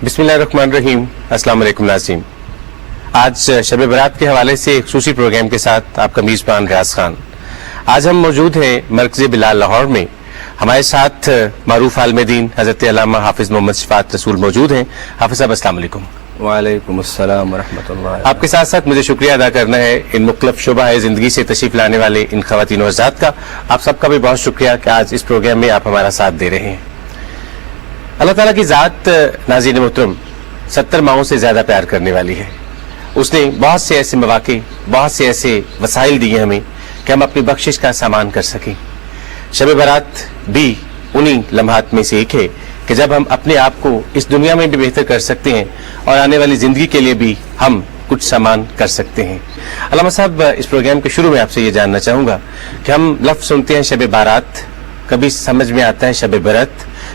बिस्मिल्लाहिर्रहमानिर्रहीम। अस्सलाम वालेकुम नाज़रीन। आज शब बरात के हवाले से एक खसूसी प्रोग्राम के साथ आपका मेज़बान रियाज खान। आज हम मौजूद हैं मरकज़ बिलाल लाहौर में। हमारे साथ मारूफ आलमदीन हज़रत अल्लामा हाफिज़ मोहम्मद शफ़ाअत रसूल मौजूद हैं। हाफिज़ साहब अस्सलाम वालेकुम। वालेकुम अस्सलाम वरहमतुल्लाह। आपके साथ साथ मुझे शुक्रिया अदा करना है इन मुख्तलिफ शुबा ज़िंदगी से तशरीफ़ लाने वाले इन ख़वातीन और हज़रात का। आप सबका भी बहुत शुक्रिया कि आज इस प्रोग्राम में आप हमारा साथ दे रहे हैं। अल्लाह ताला की ज़ात नाज़रीन मोहतरम 70 माहों से ज़्यादा प्यार करने वाली है। उसने बहुत से ऐसे मौके, बहुत से ऐसे वसाइल दिए हमें कि हम अपनी बख्शिश का सामान कर सकें। शब बारात भी उन्हीं लम्हात में से एक है कि जब हम अपने आप को इस दुनिया में भी बेहतर कर सकते हैं और आने वाली ज़िंदगी के लिए भी हम कुछ सामान कर सकते हैं। अल्लामा साहब, इस प्रोग्राम के शुरू में आपसे ये जानना चाहूँगा कि हम लफ्ज़ सुनते हैं शब बारात, कभी समझ में आता है शब बरत।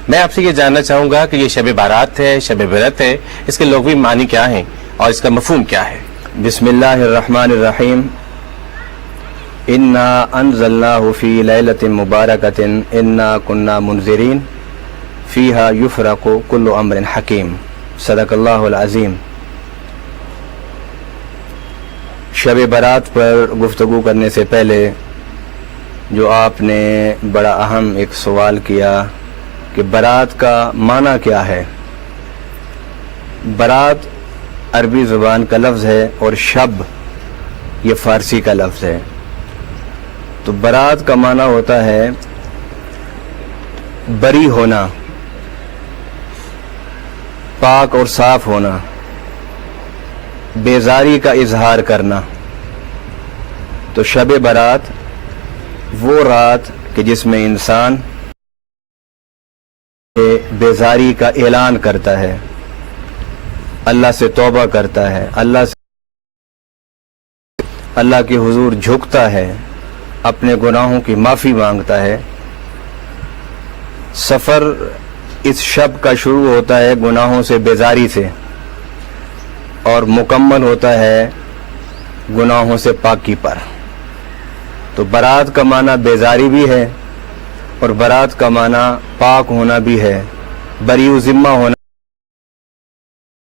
मैं आपसे ये जानना चाहूँगा कि ये शब बारात है, शब बरत है, इसके लुग़वी मानी क्या हैं और इसका मफ़हूम क्या है? बिस्मिल्लाहिर्रहमानिर्रहीम। इन्ना अंज़लनाहु फ़ी लैलतिन मुबारकतिन इन्ना कुन्ना मुनज़िरीन फ़ीहा युफ़रक़ु कुल्लु अम्रिन हकीम। सदक़ल्लाहुल अज़ीम। शब बारात पर गुफ्तगू करने से पहले जो आपने बड़ा अहम एक सवाल किया कि बारात का माना क्या है। बारात अरबी ज़ुबान का लफ्ज़ है और शब ये फ़ारसी का लफ्ज़ है। तो बारात का माना होता है बरी होना, पाक और साफ होना, बेजारी का इजहार करना। तो शब बारात वो रात कि जिसमें इंसान बेजारी का ऐलान करता है, अल्लाह से तौबा करता है, अल्लाह के हुजूर झुकता है, अपने गुनाहों की माफ़ी मांगता है। सफ़र इस शब का शुरू होता है गुनाहों से बेजारी से और मुकम्मल होता है गुनाहों से पाकी पर। तो बारात का माना बेजारी भी है और बारात का माना पाक होना भी है, बरी ज़िम्मा होना।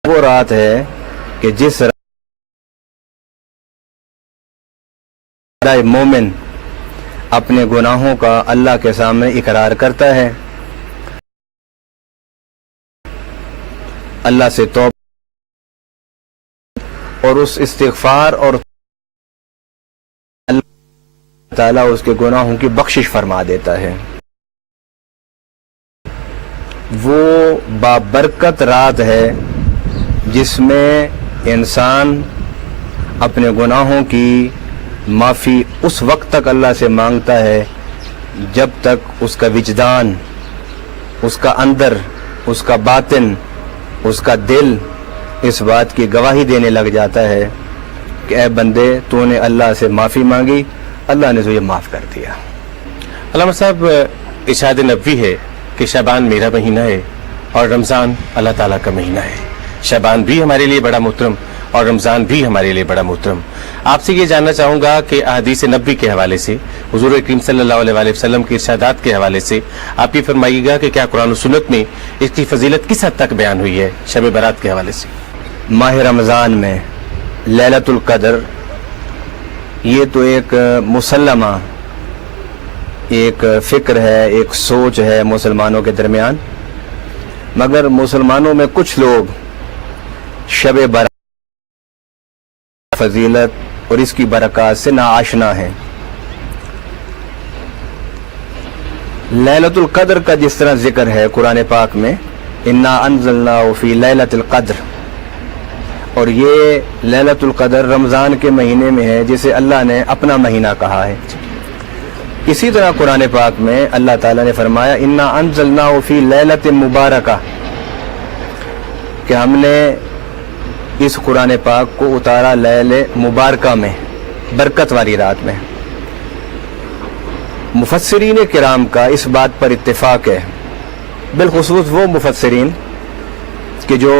वो रात है कि जिस मोमिन अपने गुनाहों का अल्लाह के सामने इकरार करता है, अल्लाह से तौबा और उस इस्तिग़फ़ार और अल्लाह ताला उसके गुनाहों की बख्शिश फरमा देता है। वो बाबरकत रात है जिसमें इंसान अपने गुनाहों की माफ़ी उस वक्त तक अल्लाह से मांगता है जब तक उसका विजदान, उसका अंदर, उसका बातिन, उसका दिल इस बात की गवाही देने लग जाता है कि ऐ बंदे, तूने अल्लाह से माफ़ी मांगी, अल्लाह ने तुझे माफ़ कर दिया। अल्लामा साहब, इरशाद नबवी है कि शबान मेरा महीना है और रमज़ान अल्लाह ताला का महीना है। शबान भी हमारे लिए बड़ा मुहतरम और रमज़ान भी हमारे लिए बड़ा मुहतरम। आपसे ये जानना चाहूँगा कि अहादीस नबवी के हवाले से, हुज़ूर करीम सल्लल्लाहु अलैहि वसल्लम के इरशादात के हवाले से आप ये फरमाइएगा कि क्या कुरान और सुन्नत में इसकी फजीलत किस हद तक बयान हुई है शब बारात के हवाले से? माह रमज़ान में लैलतुल क़द्र ये तो एक मुसल्लमा एक फ़िक्र है, एक सोच है मुसलमानों के दरमियान। मगर मुसलमानों में कुछ लोग शब बारात फजीलत और इसकी बरक़ात से नाआशना है। लैलतुल क़द्र का जिस तरह जिक्र है कुरान पाक में, इन्ना अंज़लनाहु फ़ी लैलतिल क़द्र, और ये लैलतुल क़द्र रमज़ान के महीने में है जिसे अल्लाह ने अपना महीना कहा है। इसी तरह कुरान पाक में अल्लाह ताला ने फरमाया इन्ना अंज़लनाहु फ़ी लैलतिन मुबारका, कि हमने इस कुरान पाक को उतारा लैले मुबारका में, बरकत वाली रात में। मुफस्सिरीन किराम का इस बात पर इत्तिफाक है, बिलखुसूस वो मुफस्सिरीन कि जो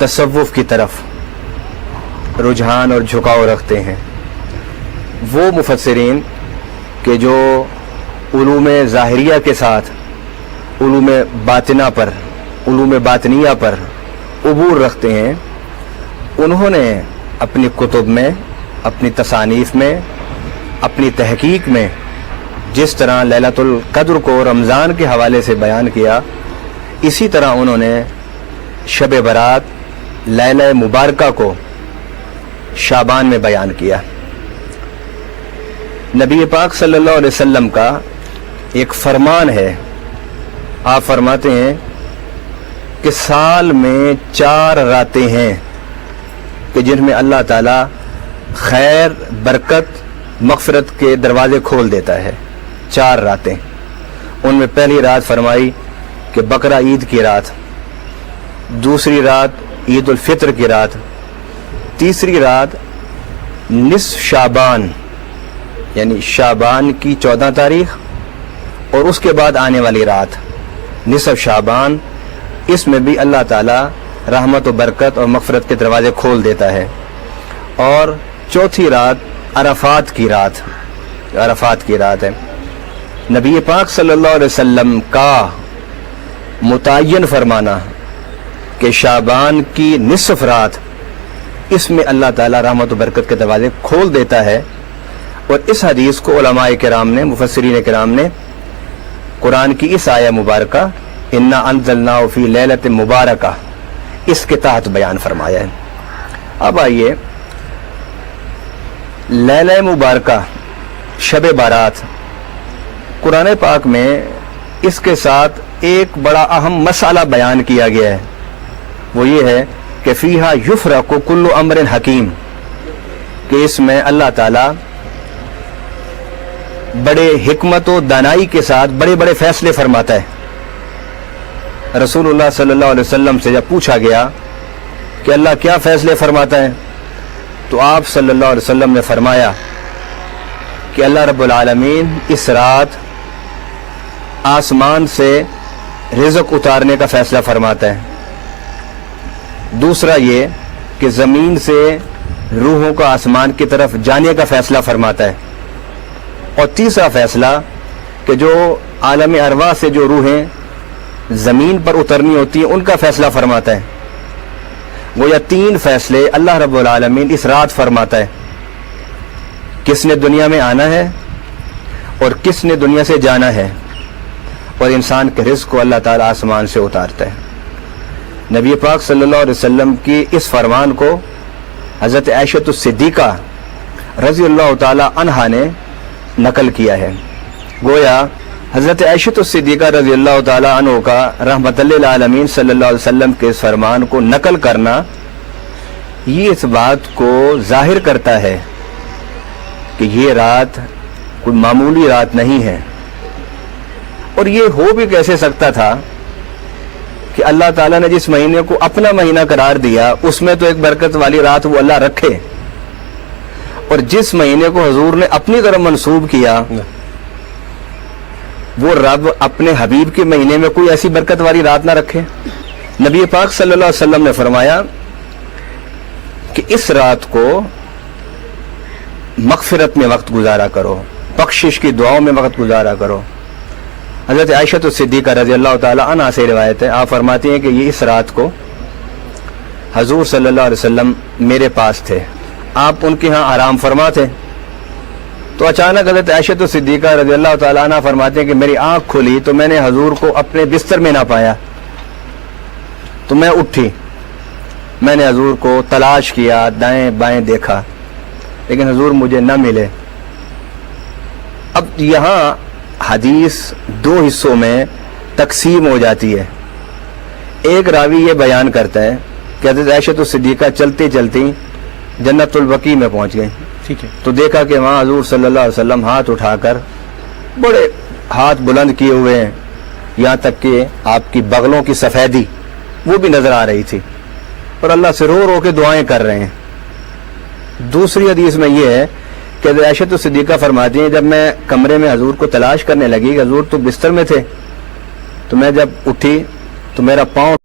तसव्वुफ की तरफ रुझान और झुकाव रखते हैं, वो मुफस्सिरीन कि जो علوم ظاہریہ کے ساتھ علوم باطنہ پر، علوم باطنیہ پر عبور رکھتے ہیں، انہوں نے اپنی کتب میں، اپنی تصانیف میں، اپنی تحقیق میں جس طرح لیلۃ القدر کو رمضان کے حوالے سے بیان کیا، اسی طرح انہوں نے شب برات لیلہ مبارکہ کو شعبان میں بیان کیا۔ نبی پاک صلی اللہ علیہ وسلم کا ایک فرمان ہے، آپ فرماتے ہیں کہ سال میں 4 راتیں ہیں کہ جن میں اللہ تعالیٰ خیر، برکت، مغفرت کے دروازے کھول دیتا ہے۔ 4 راتیں، ان میں پہلی رات فرمائی کہ بقرہ عید کی رات، دوسری رات عید الفطر کی رات، تیسری رات نصف شعبان یعنی شعبان کی 14 تاریخ، اور اس کے بعد آنے والی رات نصف شعبان، اس میں بھی اللہ تعالیٰ رحمت و برکت اور مغفرت کے دروازے کھول دیتا ہے۔ اور چوتھی رات عرفات کی رات، عرفات کی رات ہے۔ نبی پاک صلی اللہ علیہ وسلم کا متعین فرمانا کہ شعبان کی نصف رات، اس میں اللہ تعالیٰ رحمت و برکت کے دروازے کھول دیتا ہے، اور اس حدیث کو علماء کرام نے، مفسرین کرام نے قرآن کی اس آیہ مبارکہ انا انزلناہ فی لیلۃ مبارکہ، اس کے تحت بیان فرمایا ہے۔ اب آئیے، لیلہ مبارکہ، شب بارات، قرآن پاک میں اس کے ساتھ ایک بڑا اہم مسئلہ بیان کیا گیا ہے، وہ یہ ہے کہ فیہا یفرق کل امر حکیم، کہ اس میں اللہ تعالیٰ بڑے حکمت و دانائی کے ساتھ بڑے بڑے فیصلے فرماتا ہے۔ رسول اللہ صلی اللہ علیہ وسلم سے جب پوچھا گیا کہ اللہ کیا فیصلے فرماتا ہے، تو آپ صلی اللہ علیہ وسلم نے فرمایا کہ اللہ رب العالمین اس رات آسمان سے رزق اتارنے کا فیصلہ فرماتا ہے، دوسرا یہ کہ زمین سے روحوں کا آسمان کی طرف جانے کا فیصلہ فرماتا ہے، اور تیسرا فیصلہ کہ جو عالم ارواح سے جو روحیں زمین پر اترنی ہوتی ہیں ان کا فیصلہ فرماتا ہے۔ گویا 3 فیصلے اللہ رب العالمین اس رات فرماتا ہے، کس نے دنیا میں آنا ہے اور کس نے دنیا سے جانا ہے، اور انسان کے رزق کو اللہ تعالیٰ آسمان سے اتارتا ہے۔ نبی پاک صلی اللہ علیہ وسلم کی اس فرمان کو حضرت عائشہ الصدیقہ رضی اللہ تعالیٰ عنہا نے نقل کیا ہے۔ گویا حضرت عائشہ الصدیقہ رضی اللہ تعالیٰ عنہ کا رحمت للعالمین صلی اللہ علیہ وسلم کے اس فرمان کو نقل کرنا، یہ اس بات کو ظاہر کرتا ہے کہ یہ رات کوئی معمولی رات نہیں ہے، اور یہ ہو بھی کیسے سکتا تھا کہ اللہ تعالیٰ نے جس مہینے کو اپنا مہینہ قرار دیا اس میں تو ایک برکت والی رات وہ اللہ رکھے، اور جس مہینے کو حضور نے اپنی طرف منسوب کیا وہ رب اپنے حبیب کے مہینے میں کوئی ایسی برکت والی رات نہ رکھے۔ نبی پاک صلی اللہ علیہ وسلم نے فرمایا کہ اس رات کو مغفرت میں وقت گزارا کرو، بخشش کی دعاؤں میں وقت گزارا کرو۔ حضرت عائشہ الصدیقہ رضی اللہ تعالی عنہا سے روایت ہے، آپ فرماتی ہیں کہ یہ اس رات کو حضور صلی اللہ علیہ وسلم میرے پاس تھے، آپ ان کے ہاں آرام فرما تھے، تو اچانک حضرت عائشہ الصدیقہ رضی اللہ تعالی عنہ فرماتے ہیں کہ میری آنکھ کھلی تو میں نے حضور کو اپنے بستر میں نہ پایا، تو میں اٹھی، میں نے حضور کو تلاش کیا، دائیں بائیں دیکھا، لیکن حضور مجھے نہ ملے۔ اب یہاں حدیث 2 حصوں میں تقسیم ہو جاتی ہے۔ ایک راوی یہ بیان کرتا ہے کہ حضرت عائشہ الصدیقہ چلتی چلتی جنت البقیع میں پہنچ گئی، ٹھیک ہے، تو دیکھا کہ وہاں حضور صلی اللہ علیہ وسلم ہاتھ اٹھا کر بڑے ہاتھ بلند کیے ہوئے ہیں، یہاں تک کہ آپ کی بغلوں کی سفیدی وہ بھی نظر آ رہی تھی، اور اللہ سے رو رو کے دعائیں کر رہے ہیں۔ دوسری حدیث میں یہ ہے کہ عائشہ الصدیقہ فرماتی ہیں جب میں کمرے میں حضور کو تلاش کرنے لگی کہ حضور تو بستر میں تھے، تو میں جب اٹھی تو میرا پاؤں